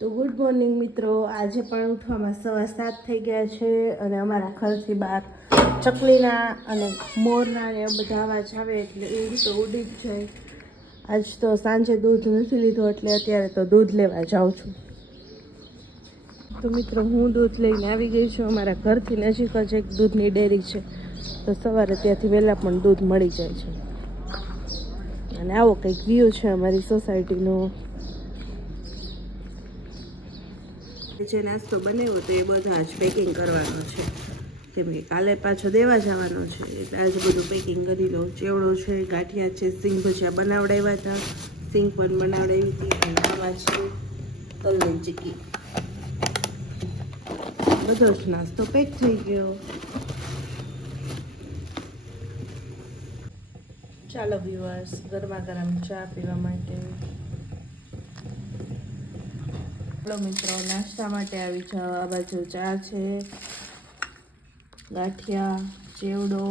તો good morning મિત્રો, આજે પણ ઉઠવામાં 7:15 થઈ ગયા છે અને અમારા ઘરથી બહાર ચકલીના અને મોરના ને બધા અવાજ આવે એટલે ઊંઘ તો ઉડી જ જાય. આજ તો સાંજે દૂધ નથી લીધું એટલે અત્યારે તો દૂધ લેવા જાઉં છું. તો મિત્રો હું દૂધ લઈને આવી ગઈ છું. અમારા ઘરથી નજીક જ એક દૂધની ડેરી છે, તો સવારે ત્યાંથી વહેલા પણ દૂધ મળી જાય છે. અને આવો કંઈક વ્યૂ છે અમારી સોસાયટીનો. જે નાસ્તો બનાવ્યો તો એ બધા જ પેકિંગ કરવાનો છે, કેમ કે કાલે પાછો દેવા જવાનો છે એટલે આજે બધું પેકિંગ કરી લો. ચેવડો છે, ગાંઠિયા છે, સિંગ ભજીયા બનાવડાવ્યા હતા, સિંગ પણ બનાવડાવી હતી, અને આવા છે તલની ચીક્કી. બધો જ નાસ્તો પેક થઈ ગયો. ચાલો વ્યુઅર્સ, ગરમા ગરમ ચા પીવા માટે. ચાલો મિત્રો, નાસ્તા માટે આવી જાઓ. આ બાજુ ચા છે, ગાંઠિયા, ચેવડો.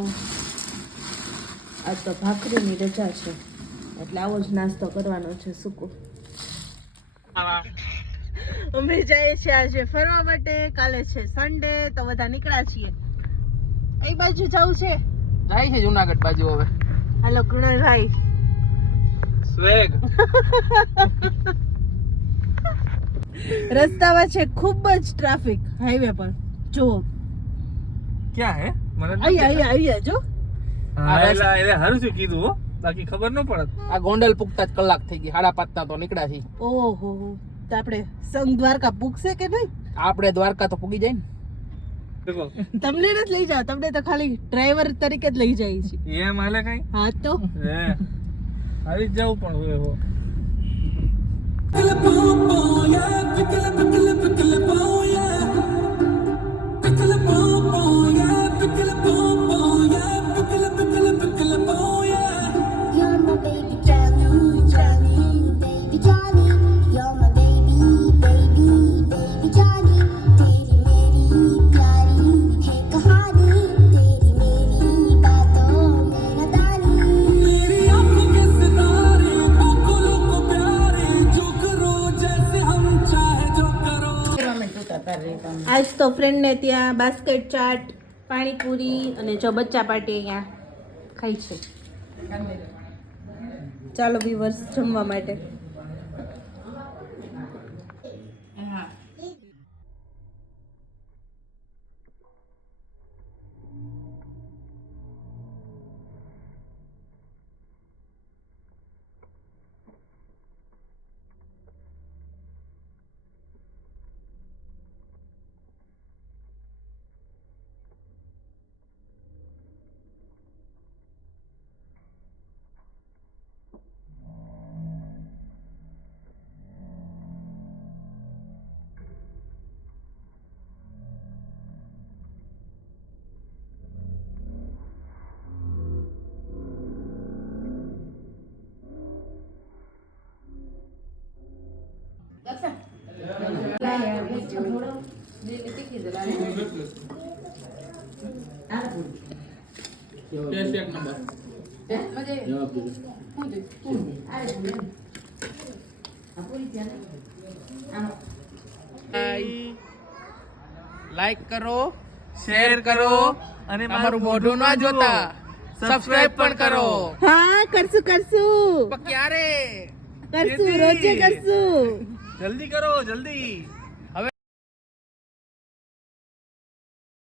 આ તો ભાખરીની રજા છે એટલે આવો જ નાસ્તો કરવાનો છે સૂકો. અમે જઈએ છીએ આજે ફરવા માટે. કાલે છે સન્ડે, તો બધા નીકળ્યા છીએ. કઈ બાજુ જવું છે? જાય છે જુનાગઢ બાજુ. હવે હાલો કૃણાલભાઈ. સ્વેગ રસ્તામાં છે ખૂબ જ ટ્રાફિક હાઈવે પર. જો ક્યાં હે મને અહીંયા જો. એટલે હારું શું કીધું હો, બાકી ખબર ન પડત. આ ગોંડલ પુગતા જ કલાક થઈ ગઈ. 5:30 તો નીકળ્યા છે. ઓહો, તો આપણે સંઘ દ્વારકા પૂગશે કે નહીં? આપણે દ્વારકા તો પૂગી જાય ને. તમને નથી લઈ જાવ, તમને તો ખાલી ડ્રાઈવર તરીકે જ લઈ જાય છે. એમ હાલે કઈ? હા તો આવી જ જવું પણ હવે હો. આજ તો ફ્રેન્ડ ને ત્યાં બાસ્કેટ ચાટ, પાણીપુરી અને જો બચ્ચા પાર્ટી અહીંયા ખાઈ છે. ચાલો વ્યુઅર્સ, જમવા માટે. લાઈક કરો, શેર કરો અને અમારું મોઢું ના જોતા સબસ્ક્રાઇબ પણ કરો. હા, કરશું ક્યારે કરશું, રોજે કરશું. જલ્દી કરો, જલ્દી.